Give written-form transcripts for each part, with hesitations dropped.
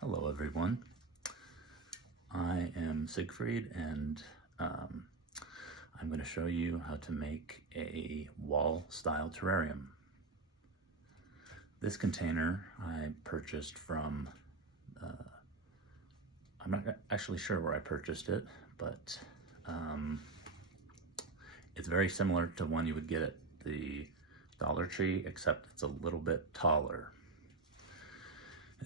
Hello everyone, I am Siegfried and I'm going to show you how to make a wall style terrarium. This container I purchased from, I'm not actually sure where I purchased it, but it's very similar to one you would get at the Dollar Tree, except it's a little bit taller.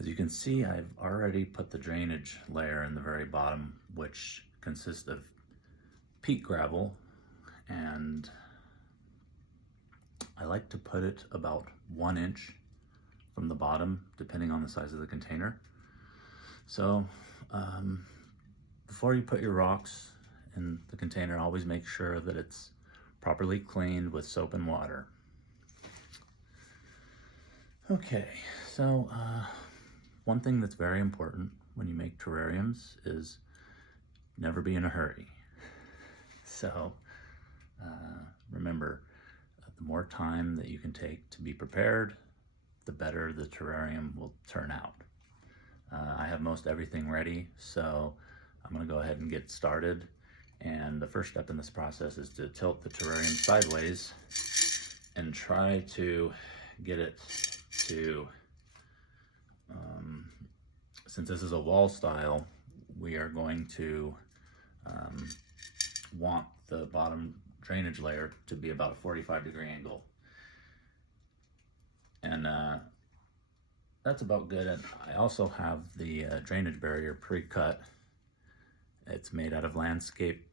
As you can see, I've already put the drainage layer in the very bottom, which consists of peat gravel, and I like to put it about 1 inch from the bottom, depending on the size of the container. So before you put your rocks in the container, always make sure that it's properly cleaned with soap and water. Okay, so one thing that's very important when you make terrariums is never be in a hurry. So remember, the more time that you can take to be prepared, the better the terrarium will turn out. I have most everything ready, so I'm going to go ahead and get started. And the first step in this process is to tilt the terrarium sideways and try to get it to, since this is a wall style, we are going to want the bottom drainage layer to be about a 45-degree angle. And that's about good. And I also have the drainage barrier pre-cut. It's made out of landscape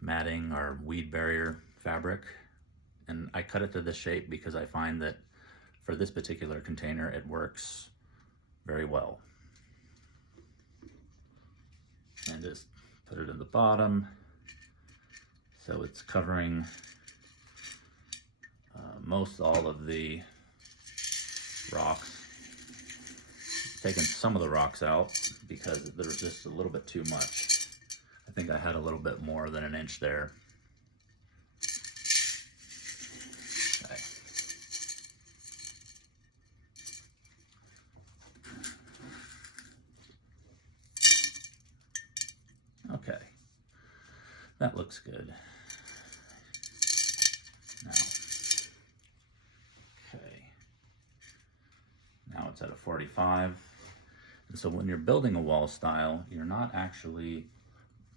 matting or weed barrier fabric. And I cut it to this shape because I find that for this particular container, it works very well. And just put it in the bottom, so it's covering most all of the rocks. Taking some of the rocks out because there was just a little bit too much. I think I had a little bit more than 1 inch there. Okay, that looks good. Now it's at a 45. And so when you're building a wall style, you're not actually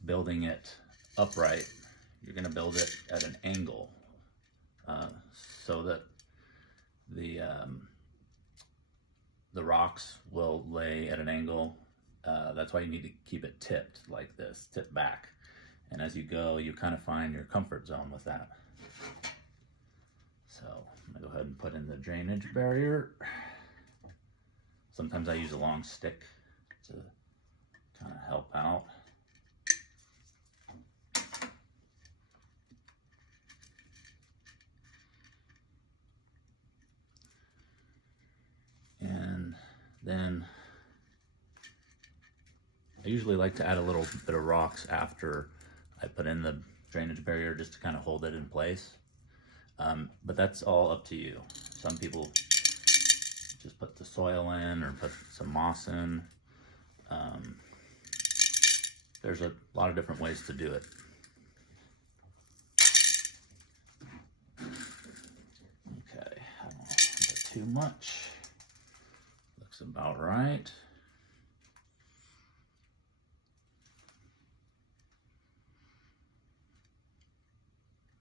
building it upright. You're going to build it at an angle so that the rocks will lay at an angle. That's why you need to keep it tipped like this, tipped back. And as you go, you kind of find your comfort zone with that. So I'm gonna go ahead and put in the drainage barrier. Sometimes I use a long stick to kind of help out. And then I usually like to add a little bit of rocks after I put in the drainage barrier just to kind of hold it in place. But that's all up to you. Some people just put the soil in or put some moss in. There's a lot of different ways to do it. Okay, I don't want to put too much. Looks about right.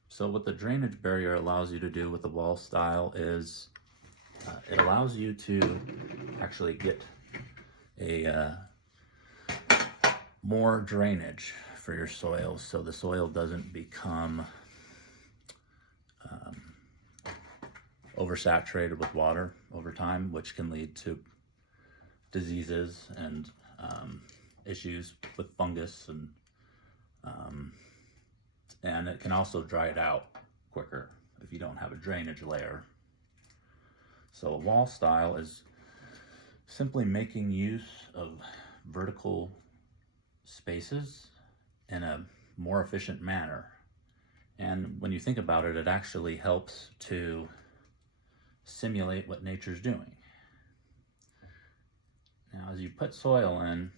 So what the drainage barrier allows you to do with the wall style is it allows you to actually get a more drainage for your soil, so the soil doesn't become oversaturated with water over time, which can lead to diseases and issues with fungus, and it can also dry it out quicker if you don't have a drainage layer. So a wall style is simply making use of vertical spaces in a more efficient manner. And when you think about it, it actually helps to simulate what nature's doing. Now, as as you put soil in,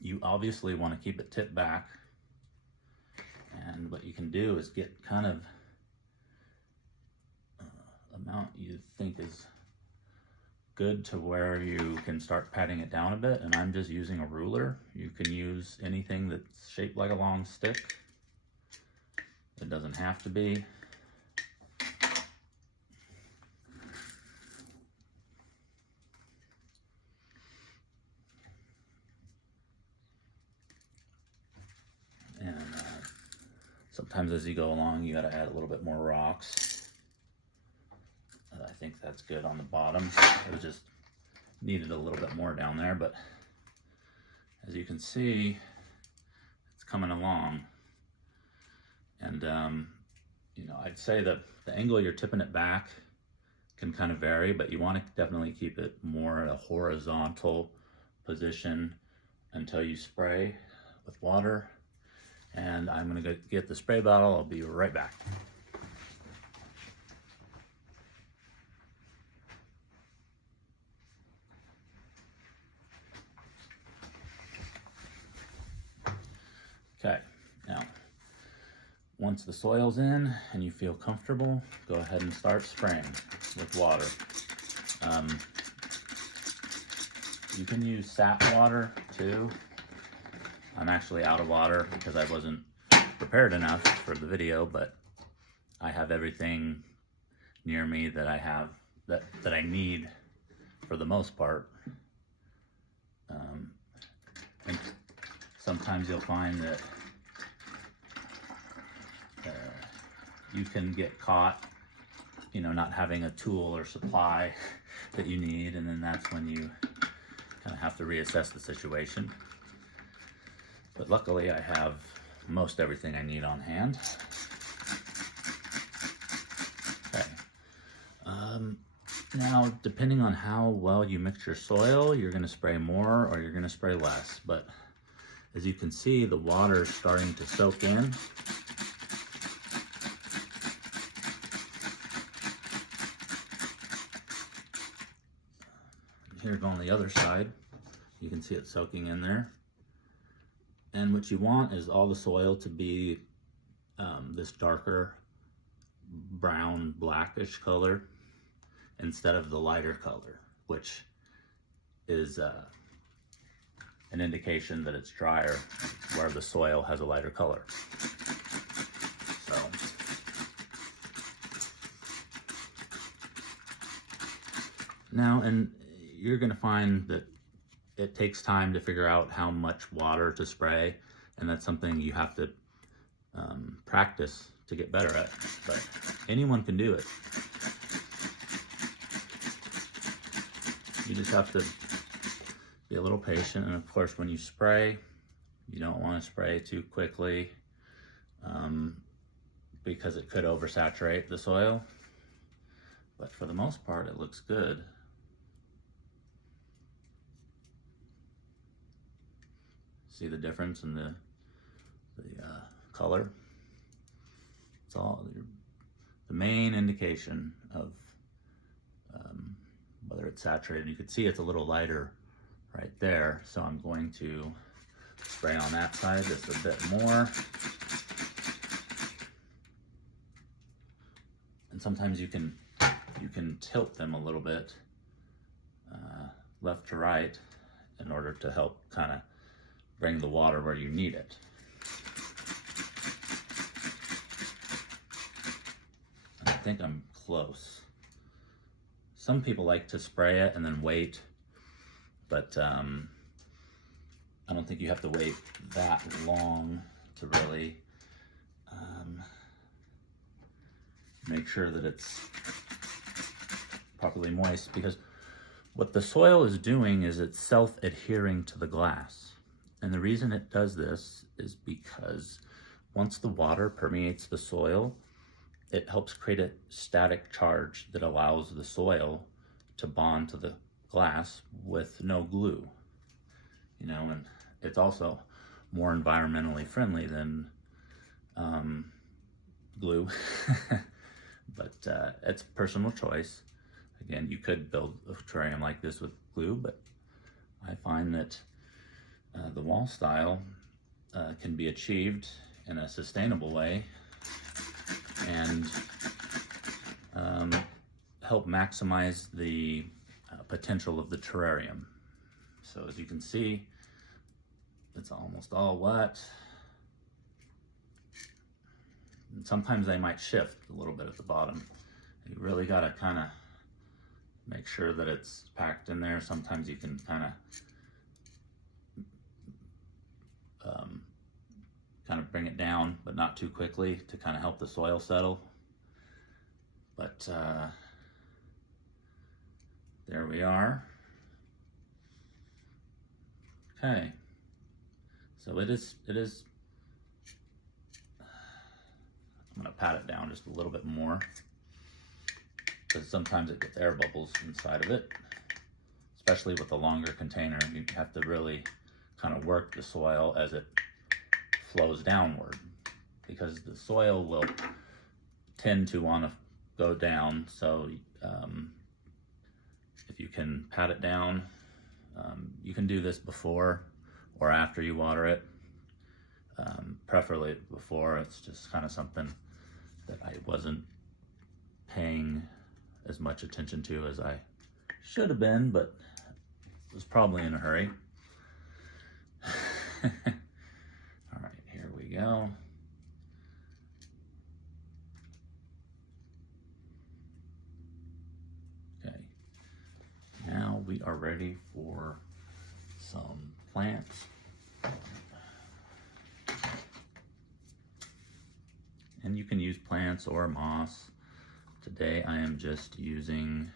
you obviously want to keep it tipped back. And what you can do is get kind of amount you think is good to where you can start patting it down a bit. And I'm just using a ruler. You can use anything that's shaped like a long stick. It doesn't have to be. And sometimes as you go along, you got to add a little bit more rocks. I think that's good on the bottom. It was just needed a little bit more down there, but as you can see, it's coming along. And you know, I'd say that the angle you're tipping it back can kind of vary, but you want to definitely keep it more at a horizontal position until you spray with water. And I'm going to go get the spray bottle. I'll be right back. Okay, now once the soil's in and you feel comfortable, go ahead and start spraying with water. You can use sap water too. I'm actually out of water because I wasn't prepared enough for the video, but I have everything near me that I have that I need for the most part. And sometimes you'll find that you can get caught, you know, not having a tool or supply that you need, and then that's when you kind of have to reassess the situation. But luckily I have most everything I need on hand. Okay. Now, depending on how well you mix your soil, you're going to spray more or you're going to spray less. But as you can see, the water is starting to soak in. Here, go on the other side. You can see it soaking in there. And what you want is all the soil to be this darker brown, blackish color instead of the lighter color, which is an indication that it's drier, where the soil has a lighter color. So now, and you're going to find that it takes time to figure out how much water to spray, and that's something you have to practice to get better at, but anyone can do it. You just have to be a little patient, and of course when you spray, you don't want to spray too quickly because it could oversaturate the soil, but for the most part it looks good. See the difference in the color? It's all the main indication of whether it's saturated. You can see it's a little lighter right there, so I'm going to spray on that side just a bit more. And sometimes you can tilt them a little bit left to right in order to help kind of bring the water where you need it. And I think I'm close. Some people like to spray it and then wait, but I don't think you have to wait that long to really make sure that it's properly moist, because what the soil is doing is it's self-adhering to the glass. And the reason it does this is because once the water permeates the soil, it helps create a static charge that allows the soil to bond to the glass with no glue. You know, and it's also more environmentally friendly than glue. But it's personal choice. Again, you could build a terrarium like this with glue, but I find that the wall style can be achieved in a sustainable way and help maximize the potential of the terrarium. So as you can see, it's almost all wet. And sometimes they might shift a little bit at the bottom. You really got to kind of make sure that it's packed in there. Sometimes you can kind of bring it down, but not too quickly, to kind of help the soil settle. But there we are. Okay, so it is, I'm gonna pat it down just a little bit more, because sometimes it gets air bubbles inside of it, especially with a longer container. You have to really kind of work the soil as it flows downward, because the soil will tend to want to go down. So if you can pat it down, you can do this before or after you water it, preferably before. It's just kind of something that I wasn't paying as much attention to as I should have been, but was probably in a hurry. All right, here we go. Okay, now we are ready for some plants. And you can use plants or moss. Today I am just using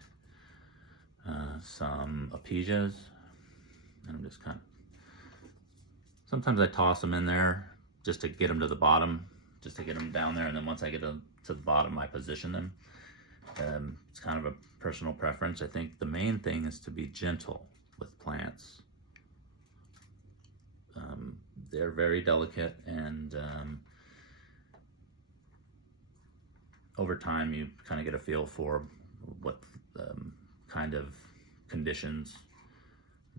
some apesias, and I'm just kind of, sometimes I toss them in there just to get them to the bottom, just to get them down there, and then once I get them to the bottom, I position them. It's kind of a personal preference. I think the main thing is to be gentle with plants. They're very delicate, and over time you kind of get a feel for what kind of conditions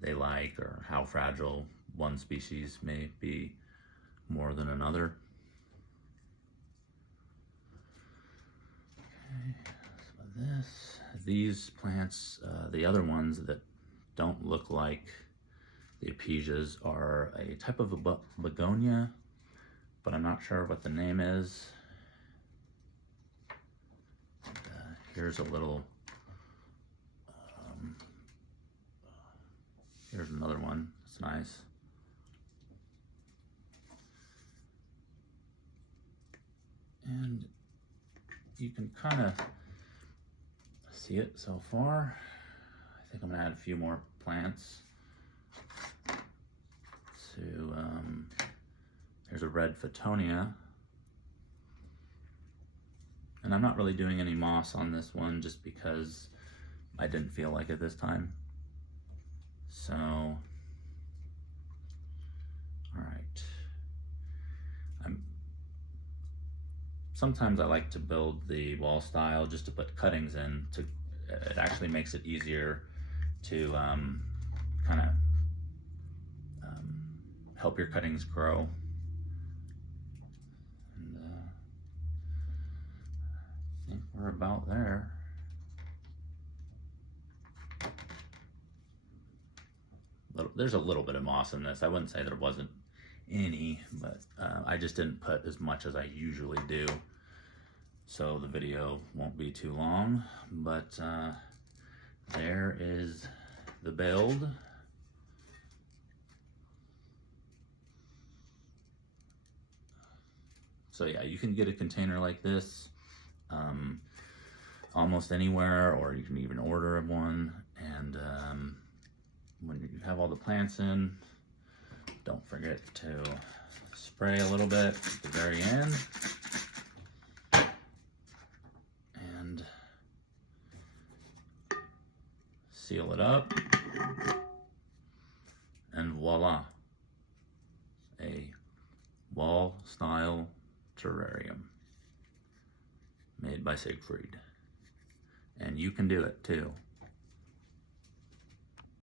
they like, or how fragile one species may be more than another. Okay, so these plants, the other ones that don't look like the apesias, are a type of a begonia, but I'm not sure what the name is. Here's a little, here's another one. It's nice. And you can kind of see it so far. I think I'm gonna add a few more plants to, there's a red Photonia. And I'm not really doing any moss on this one just because I didn't feel like it this time. So, all right. Sometimes I like to build the wall style just to put cuttings in. It actually makes it easier to kind of help your cuttings grow. We're about there. There's a little bit of moss in this. I wouldn't say there wasn't any, but I just didn't put as much as I usually do, so the video won't be too long. But there is the build. So yeah, you can get a container like this almost anywhere, or you can even order one. And when you have all the plants in, don't forget to spray a little bit at the very end, and seal it up, and voila, a wall style terrarium made by Siegfried. And you can do it too.